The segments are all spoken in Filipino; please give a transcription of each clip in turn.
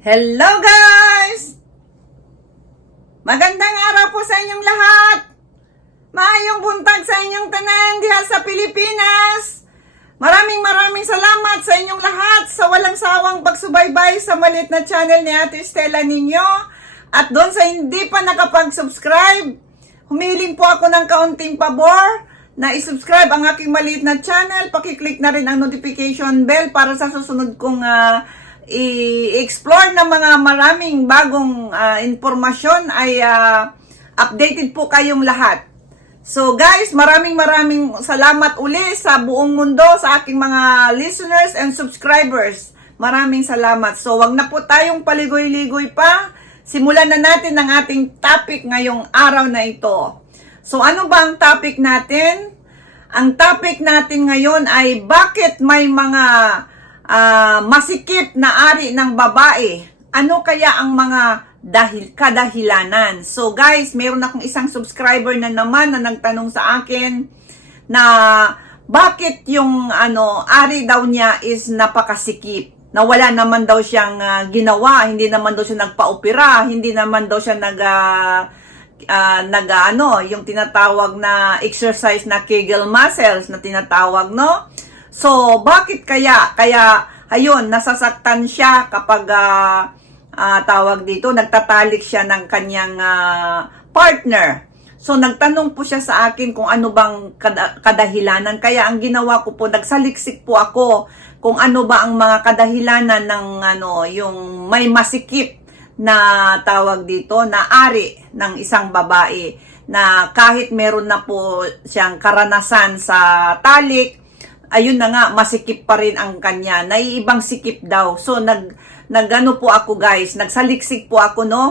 Hello guys! Magandang araw po sa inyong lahat! Maayong buntag sa inyong tanan diha sa Pilipinas! Maraming maraming salamat sa inyong lahat sa walang sawang pagsubaybay sa malit na channel ni Ate Stella ninyo. At doon sa hindi pa nakapag-subscribe, humiling po ako ng kaunting pabor na isubscribe ang aking maliit na channel. Pakiclick na rin ang notification bell para sa susunod kong ah, i-explore ng mga maraming bagong ah, informasyon ay ah, updated po kayong lahat. So guys, maraming maraming salamat uli sa buong mundo sa aking mga listeners and subscribers. Maraming salamat. So wag na po tayong paligoy-ligoy pa. Simulan na natin ang ating topic ngayong araw na ito. So ano ba ang topic natin? Ang topic natin ngayon ay bakit may mga ah, masikip na ari ng babae? Ano kaya ang mga dahil kadahilanan? So guys, meron akong isang subscriber na naman na nagtanong sa akin na bakit yung ano ari daw niya is napakasikip na wala naman daw siyang ah, ginawa, hindi naman daw siya nagpa-opera, hindi naman daw siya nag ah, ah, nag ano, yung tinatawag na exercise na Kegel muscles na tinatawag, no? So, bakit kaya? Kaya, ayun, nasasaktan siya kapag ah, ah, tawag dito, nagtatalik siya ng kanyang ah, partner. So, nagtanong po siya sa akin kung ano bang kada- kadahilanan. Kaya ang ginawa ko po, nagsaliksik po ako kung ano ba ang mga kadahilanan ng ano, yung may masikip na tawag dito na ari ng isang babae na kahit meron na po siyang karanasan sa talik ayun na nga masikip pa rin ang kanya. Naiibang sikip daw. So nag nagano po ako guys. Nagsaliksik po ako no?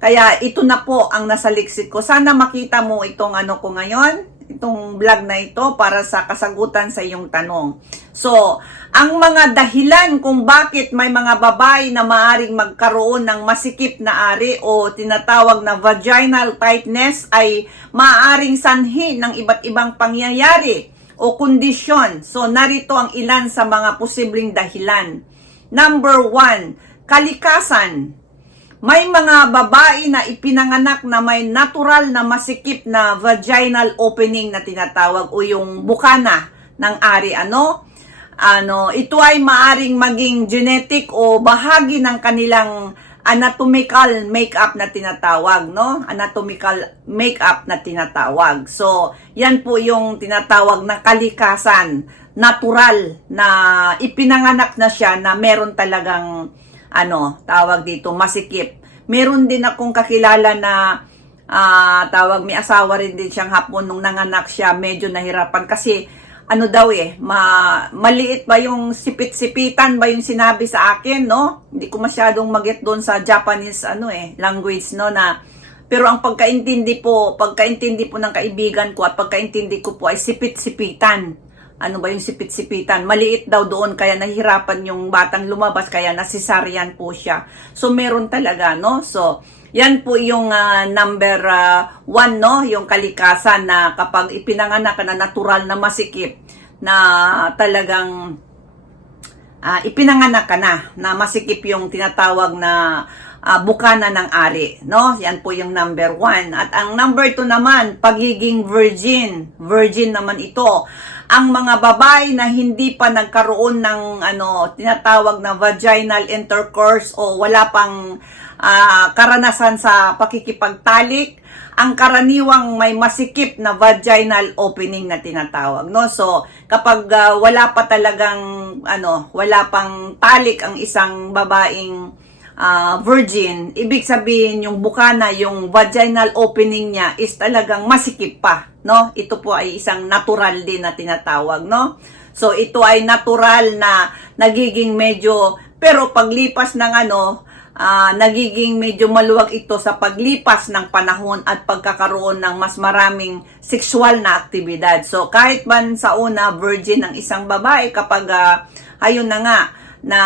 Kaya ito na po ang nasaliksik ko. Sana makita mo itong ano ko ngayon itong vlog na ito para sa kasagutan sa iyong tanong. So, ang mga dahilan kung bakit may mga babae na maaring magkaroon ng masikip na ari o tinatawag na vaginal tightness ay maaring sanhi ng iba't ibang pangyayari o kondisyon. So, narito ang ilan sa mga posibleng dahilan. Number one, kalikasan. May mga babae na ipinanganak na may natural na masikip na vaginal opening na tinatawag o yung bukana ng ari ano ano ito ay maaring maging genetic o bahagi ng kanilang anatomical makeup na tinatawag no? Anatomical makeup na tinatawag. So yan po yung tinatawag na kalikasan. Natural na ipinanganak na siya na meron talagang ano, tawag dito, masikip. Meron din akong kakilala na ah, tawag, may asawa rin din siyang hapon nung nanganak siya, medyo nahirapan. Kasi ano daw eh, ma maliit ba yung sipit-sipitan ba yung sinabi sa akin, no? Hindi ko masyadong magit doon sa Japanese ano eh, language no na pero ang pagkaintindi po, pagkaintindi po ng kaibigan ko at pagkaintindi ko po ay sipit-sipitan ano ba yung sipit-sipitan. Maliit daw doon kaya nahirapan yung batang lumabas kaya nasisaryan po siya. So meron talaga no. So yan po yung ah, number ah, one no, yung kalikasan na kapag ipinanganak na natural na masikip na talagang ah, ipinanganak ka na na masikip yung tinatawag na ah, bukana ng ari, no? Yan po yung number one. At ang number two naman, pagiging virgin. Virgin naman ito. Ang mga babae na hindi pa nagkaroon ng ano, tinatawag na vaginal intercourse o wala pang ah, karanasan sa pakikipagtalik, ang karaniwang may masikip na vaginal opening na tinatawag no? So kapag ah, wala pa talagang ano wala pang talik ang isang babaeng ah, virgin ibig sabihin yung bukana yung vaginal opening niya is talagang masikip pa no ito po ay isang natural din na tinatawag no so ito ay natural na nagiging medyo pero paglipas ng ano ah, nagiging medyo maluwag ito sa paglipas ng panahon at pagkakaroon ng mas maraming sexual na aktibidad. So kahit man sa una virgin ang isang babae kapag ah, ayun na nga na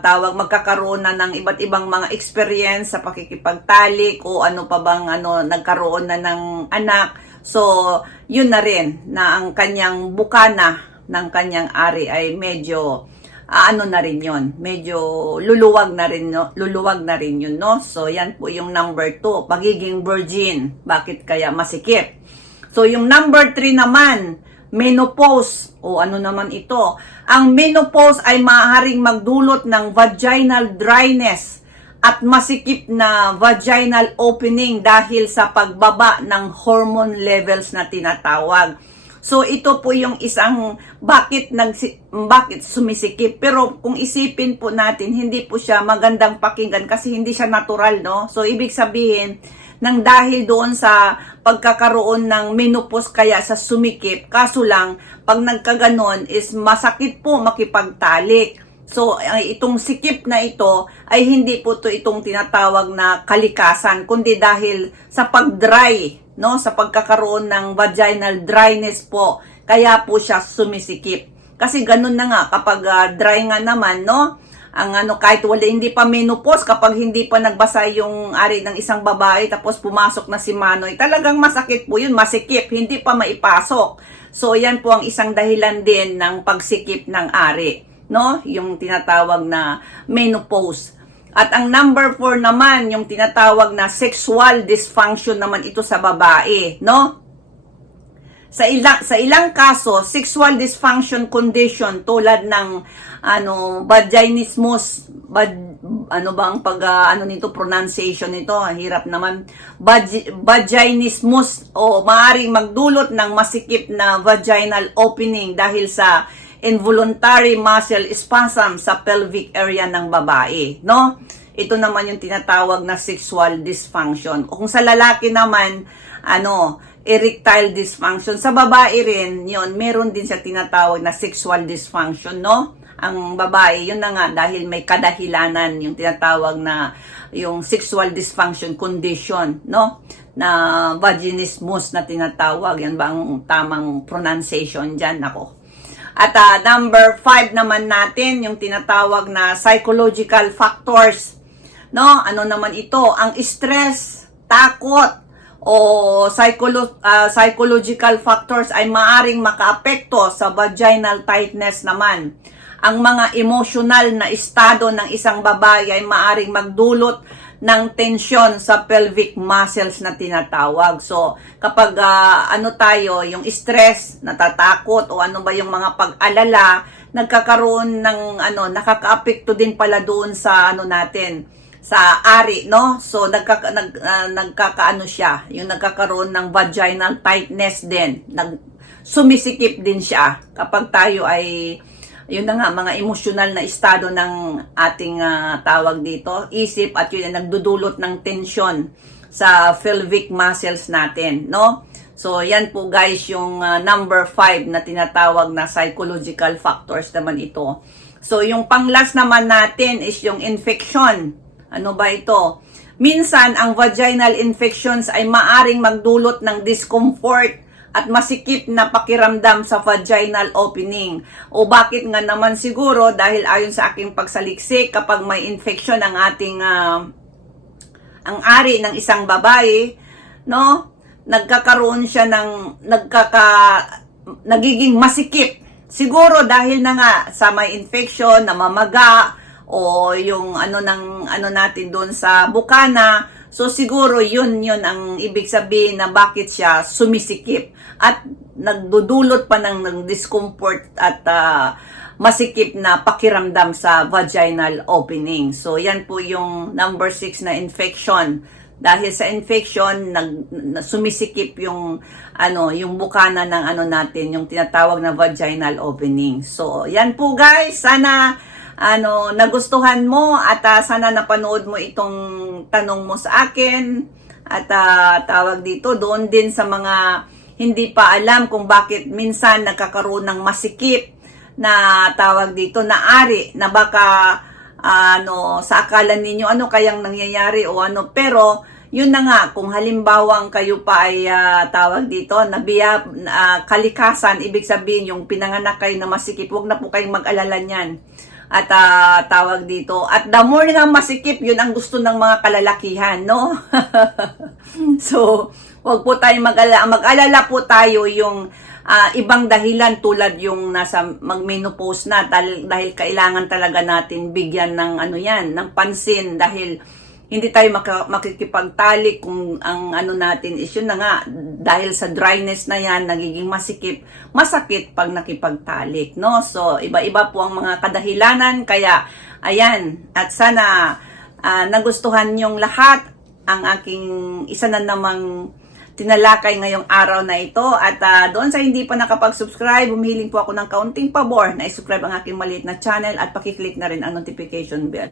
tawag magkakaroon na ng iba't ibang mga experience sa pakikipagtalik o ano pa bang ano nagkaroon na ng anak. So yun na rin na ang kanyang bukana ng kanyang ari ay medyo ah, ano na rin yon medyo luluwag na rin no? luluwag na rin yun no so yan po yung number 2 pagiging virgin bakit kaya masikip so yung number 3 naman menopause o ano naman ito ang menopause ay maaaring magdulot ng vaginal dryness at masikip na vaginal opening dahil sa pagbaba ng hormone levels na tinatawag So ito po yung isang bakit nag bakit sumisikip. Pero kung isipin po natin, hindi po siya magandang pakinggan kasi hindi siya natural, no? So ibig sabihin, nang dahil doon sa pagkakaroon ng menopause kaya sa sumikip, kaso lang, pag nagkaganon is masakit po makipagtalik. So, itong sikip na ito ay hindi po to itong tinatawag na kalikasan, kundi dahil sa pag-dry, no? Sa pagkakaroon ng vaginal dryness po, kaya po siya sumisikip. Kasi ganun na nga, kapag ah, dry nga naman, no? Ang ano, kahit wala, hindi pa menopause, kapag hindi pa nagbasa yung ari ng isang babae, tapos pumasok na si Manoy, talagang masakit po yun, masikip, hindi pa maipasok. So, yan po ang isang dahilan din ng pagsikip ng ari no? Yung tinatawag na menopause. At ang number 4 naman, yung tinatawag na sexual dysfunction naman ito sa babae, no? Sa ilang sa ilang kaso, sexual dysfunction condition tulad ng ano, vaginismus, bad, ano ba ang pag ah, ano nito pronunciation nito, hirap naman. Vag, vaginismus o maaring magdulot ng masikip na vaginal opening dahil sa involuntary muscle spasm sa pelvic area ng babae, no? Ito naman yung tinatawag na sexual dysfunction. Kung sa lalaki naman, ano, erectile dysfunction. Sa babae rin, yun, meron din siya tinatawag na sexual dysfunction, no? Ang babae, yun na nga, dahil may kadahilanan, yung tinatawag na yung sexual dysfunction condition, no? Na vaginismus na tinatawag. Yan ba ang tamang pronunciation dyan? Ako, at ah, number 5 naman natin, yung tinatawag na psychological factors. No? Ano naman ito? Ang stress, takot, o psycholo- ah, psychological factors ay maaring makaapekto sa vaginal tightness naman. Ang mga emotional na estado ng isang babae ay maaring magdulot ng tensyon sa pelvic muscles na tinatawag. So, kapag ah, ano tayo, yung stress, natatakot o ano ba yung mga pag-alala, nagkakaroon ng ano, nakakaapekto din pala doon sa ano natin, sa ari, no? So, nagkaka, nag, ah, nagkakaano siya, yung nagkakaroon ng vaginal tightness din. Nag, sumisikip din siya kapag tayo ay yun na nga, mga emosyonal na estado ng ating ah, tawag dito, isip at yun ang nagdudulot ng tensyon sa pelvic muscles natin, no? So, yan po guys yung ah, number 5 na tinatawag na psychological factors naman ito. So, yung panglas naman natin is yung infection. Ano ba ito? Minsan, ang vaginal infections ay maaring magdulot ng discomfort at masikip na pakiramdam sa vaginal opening. O bakit nga naman siguro dahil ayon sa aking pagsaliksik kapag may infection ang ating ah, ang ari ng isang babae, no? Nagkakaroon siya ng nagkaka nagiging masikip. Siguro dahil na nga sa may infection, namamaga o yung ano ng ano natin doon sa bukana, So siguro yun yun ang ibig sabihin na bakit siya sumisikip at nagdudulot pa ng, ng discomfort at ah, masikip na pakiramdam sa vaginal opening. So yan po yung number 6 na infection. Dahil sa infection, nag, na- sumisikip yung ano, yung bukana ng ano natin, yung tinatawag na vaginal opening. So, yan po guys, sana ano, nagustuhan mo at ah, sana napanood mo itong tanong mo sa akin. At ah, tawag dito doon din sa mga hindi pa alam kung bakit minsan nagkakaroon ng masikip na tawag dito na ari na baka ano sa akala ninyo ano kayang nangyayari o ano. Pero yun na nga kung halimbawa kayo pa ay ah, tawag dito nabiya ah, kalikasan ibig sabihin yung pinanganak kayo na masikip wag na po kayong mag-alala niyan At ah, tawag dito, at the more nga masikip, yun ang gusto ng mga kalalakihan, no? so, wag po tayong mag-alala. Mag-alala po tayo yung ah, ibang dahilan tulad yung nasa mag-menopause na dahil, dahil kailangan talaga natin bigyan ng ano yan, ng pansin dahil hindi tayo maka, makikipagtalik kung ang ano natin is yun na nga dahil sa dryness na yan nagiging masikip masakit pag nakipagtalik no? So iba-iba po ang mga kadahilanan. Kaya ayan at sana ah, nagustuhan yung lahat ang aking isa na namang tinalakay ngayong araw na ito. At ah, doon sa hindi pa nakapag-subscribe humihiling po ako ng kaunting pabor na i-subscribe ang aking maliit na channel at pakiclick na rin ang notification bell